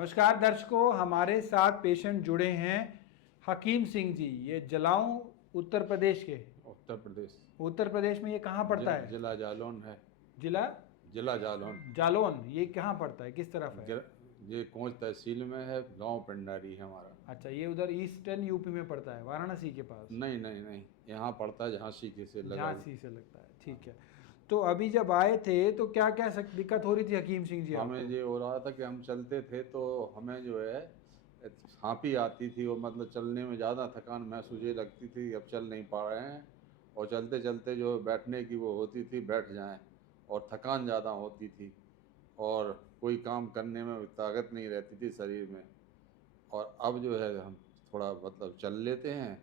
नमस्कार दर्शकों, हमारे साथ पेशेंट जुड़े हैं हकीम सिंह जी। ये जलाऊं उत्तर प्रदेश के। उत्तर प्रदेश में ये कहाँ पड़ता है? जिला जालौन है। जिला जिला जालौन। जालौन ये कहाँ पड़ता है, किस तरफ है? ये कोंच तहसील में है, गांव पिंडारी है हमारा। अच्छा, ये उधर ईस्टर्न यूपी में पड़ता है, वाराणसी के पास? नहीं नहीं नहीं, यहाँ पड़ता है झांसी के से लगा। झांसी से लगता है, ठीक है। तो अभी जब आए थे तो क्या क्या दिक्कत हो रही थी हकीम सिंह जी हमें आपको? ये हो रहा था कि हम चलते थे तो हमें जो है हाँपी आती थी, और मतलब चलने में ज़्यादा थकान महसूस ये लगती थी, अब चल नहीं पा रहे हैं। और चलते चलते जो बैठने की वो होती थी, बैठ जाएं, और थकान ज़्यादा होती थी, और कोई काम करने में ताकत नहीं रहती थी शरीर में। और अब जो है हम थोड़ा मतलब चल लेते हैं,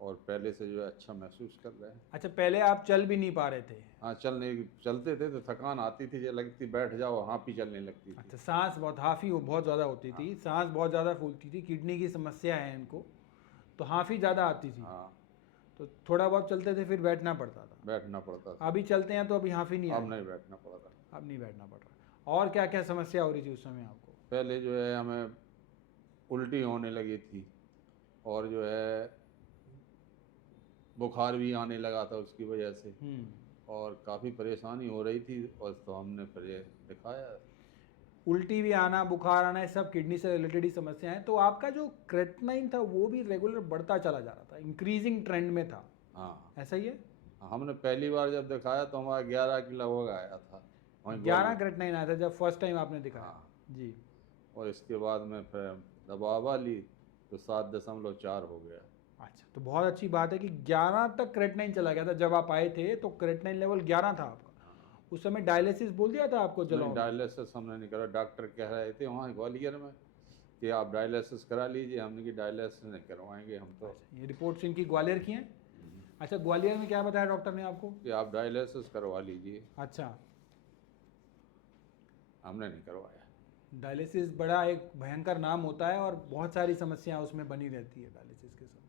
और पहले से जो है अच्छा महसूस कर रहे हैं। अच्छा, पहले आप चल भी नहीं पा रहे थे? हाँ, चलते थे तो थकान आती थी, जो लगती बैठ जाओ, हाँपी चलने लगती थी। अच्छा, सांस बहुत हाफी बहुत ज़्यादा होती थी, सांस बहुत ज़्यादा फूलती थी, किडनी की समस्या है इनको, तो हाफी ज़्यादा आती थी। हाँ, तो थोड़ा बहुत चलते थे, फिर बैठना पड़ता था। बैठना पड़ता था। अभी चलते हैं तो अभी हाफी नहीं अब आती? नहीं बैठना पड़ता। अब नहीं बैठना पड़ रहा। और क्या क्या समस्या हो रही थी उस समय आपको? पहले जो है हमें उल्टी होने लगी थी, और जो है बुखार भी आने लगा था उसकी वजह से, और काफ़ी परेशानी हो रही थी, और तो हमने फिर ये दिखाया। उल्टी भी आना, बुखार आना, ये सब किडनी से रिलेटेड ही समस्या है। तो आपका जो क्रेटनाइन था वो भी रेगुलर बढ़ता चला जा रहा था, इंक्रीजिंग ट्रेंड में था? हाँ, ऐसा ही है? हमने पहली बार जब दिखाया तो हमारा 11 किलो लगभग आया था। 11 क्रेटनाइन आया था जब फर्स्ट टाइम आपने दिखाया? हाँ जी। और इसके बाद में फिर दवा ली तो 7.4 हो गया। अच्छा, तो बहुत अच्छी बात है कि 11 तक क्रेटनाइन चला गया था। जब आप आए थे तो क्रेटनाइन लेवल 11 था आपका। उस समय डायलिसिस बोल दिया था आपको? नहीं, डायलिसिस हमने नहीं करा। डॉक्टर कह रहे थे वहाँ ग्वालियर में कि आप डायलिसिस करा लीजिए। हमने कि डायलिसिस नहीं करवाएंगे हम तो। अच्छा, ये रिपोर्ट्स इनकी ग्वालियर की हैं? अच्छा, ग्वालियर में क्या बताया डॉक्टर ने आपको? कि आप डायलिसिस करवा लीजिए। अच्छा, हमने नहीं करवाया। डायलिसिस बड़ा एक भयंकर नाम होता है, और बहुत सारी समस्याएं उसमें बनी रहती है डायलिसिस के समय।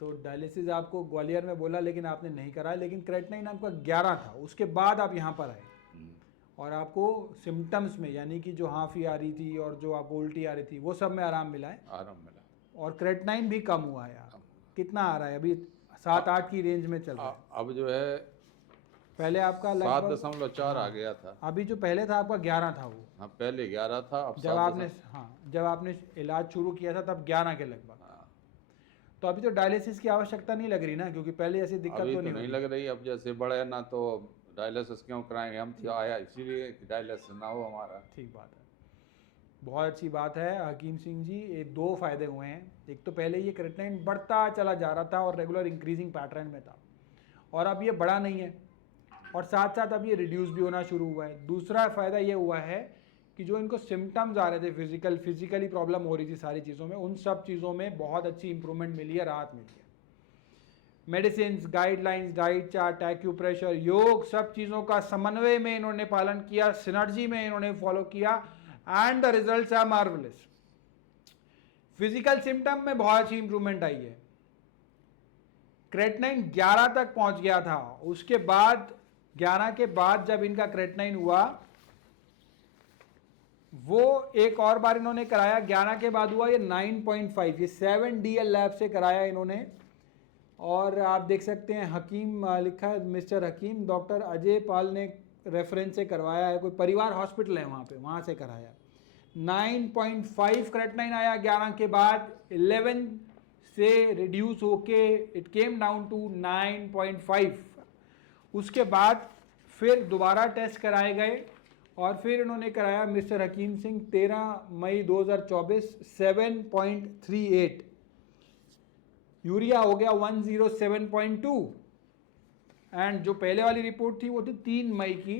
तो डायलिसिस आपको ग्वालियर में बोला, लेकिन आपने नहीं कराया, लेकिन क्रेटनाइन आपका 11 था। उसके बाद आप यहाँ पर आए, और आपको सिम्टम्स में, यानी कि जो हाँफी आ रही थी और जो आपको उल्टी आ रही थी, वो सब में आराम मिला है? आराम मिला। और क्रेटनाइन भी कम हुआ है? यार कितना आ रहा है अभी? 7-8 की रेंज में चल रहा है? अब जो है पहले आपका लगभग 7.4 आ गया था। अभी जो पहले था आपका 11 था वो? हाँ, पहले 11 था, अब जब आपने इलाज शुरू किया था तब 11 के लगभग। हाँ, तो अभी तो डायलिसिस की आवश्यकता नहीं लग रही ना, क्योंकि पहले ऐसी दिक्कत अभी तो तो नहीं लग रही। अब जैसे बड़े ना तो डायलिसिस क्यों कराएंगे हम, तो आया इसीलिए कि डायलिसिस ना हो हमारा। ठीक बात है, बहुत अच्छी बात है हकीम सिंह जी। ये 2 फायदे हुए हैं। एक तो पहले ये क्रेटनाइन बढ़ता चला जा रहा था और रेगुलर इंक्रीजिंग पैटर्न में था, और अब ये बढ़ा नहीं है, और साथ साथ अब ये रिड्यूस भी होना शुरू हुआ है। दूसरा फ़ायदा ये हुआ है कि जो इनको सिम्टम्स आ रहे थे, फिजिकली प्रॉब्लम हो रही थी सारी चीज़ों में, उन सब चीज़ों में बहुत अच्छी इंप्रूवमेंट मिली है, राहत मिली है। Medicine, guidelines, diet chart, acupressure, योग, सब चीज़ों का समन्वय में इन्होंने पालन किया, सिनर्जी में इन्होंने फॉलो किया, and the results are marvellous. Physical symptom में बहुत अच्छी इंप्रूवमेंट आई है। क्रेटनाइन 11 तक पहुंच गया था, उसके बाद 11 के बाद जब इनका क्रेटनाइन हुआ, वो एक और बार इन्होंने कराया, 11 के बाद हुआ ये 9.5, ये 7 DL लैब से कराया इन्होंने। और आप देख सकते हैं हकीम लिखा है, मिस्टर हकीम, डॉक्टर अजय पाल ने रेफरेंस से करवाया है, कोई परिवार हॉस्पिटल है वहाँ पे, वहाँ से कराया। 9.5 क्रेटनाइन आया 11 के बाद, 11 से रिड्यूस होके इट केम डाउन टू 9.5। उसके बाद फिर दोबारा टेस्ट कराए गए, और फिर इन्होंने कराया मिस्टर हकीम सिंह 13 मई 2024, 7.38। यूरिया हो गया 107.2, एंड जो पहले वाली रिपोर्ट थी वो थी 3 मई की,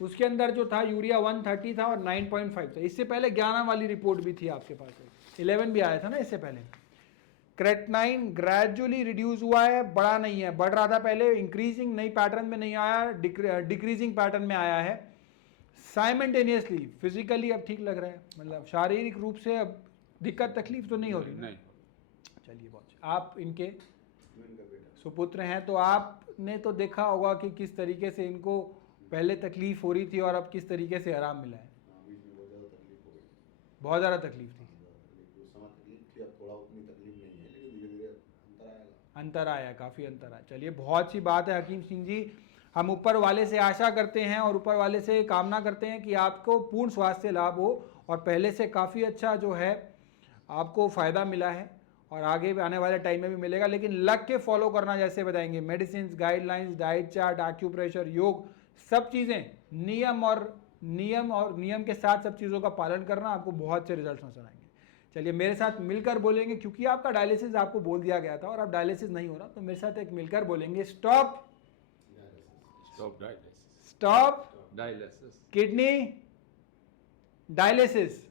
उसके अंदर जो था यूरिया 130 था और 9.5 था। इससे पहले 11 वाली रिपोर्ट भी थी आपके पास, 11 भी आया था ना इससे पहले। क्रेटनाइन ग्रेजुअली रिड्यूस हुआ है, बढ़ा नहीं है। बढ़ रहा था पहले, इंक्रीजिंग नई पैटर्न में नहीं आया, डिक्रीजिंग पैटर्न में आया है। साइमल्टेनियसली फिजिकली अब ठीक लग रहा है, मतलब शारीरिक रूप से अब दिक्कत तकलीफ तो नहीं हो रही? नहीं। चलिए, बहुत आप इनके सुपुत्र हैं, तो आपने तो देखा होगा कि किस तरीके से इनको पहले तकलीफ हो रही थी और अब किस तरीके से आराम मिला है। बहुत ज़्यादा तकलीफ थी, उस समय तकलीफ थी, अब थोड़ा उतनी तकलीफ नहीं है, लेकिन धीरे धीरे अंतर आएगा। अंतर आया, काफ़ी अंतर आया। चलिए बहुत सी बात है हकीम सिंह जी, हम ऊपर वाले से आशा करते हैं और ऊपर वाले से कामना करते हैं कि आपको पूर्ण स्वास्थ्य लाभ हो और पहले से काफ़ी अच्छा जो है आपको फ़ायदा मिला है और आगे भी आने वाले टाइम में भी मिलेगा। लेकिन लग के फॉलो करना, जैसे बताएंगे medicine, guidelines, diet chart, acupressure, योग, सब चीज़ें नियम के साथ सब चीज़ों का पालन करना, आपको बहुत से रिजल्ट नजर आएंगे। चलिए मेरे साथ मिलकर बोलेंगे, क्योंकि आपका डायलिसिस आपको बोल दिया गया था और अब डायलिसिस नहीं हो रहा, तो मेरे साथ एक मिलकर बोलेंगे, stop stop dialysis, stop dialysis, kidney dialysis.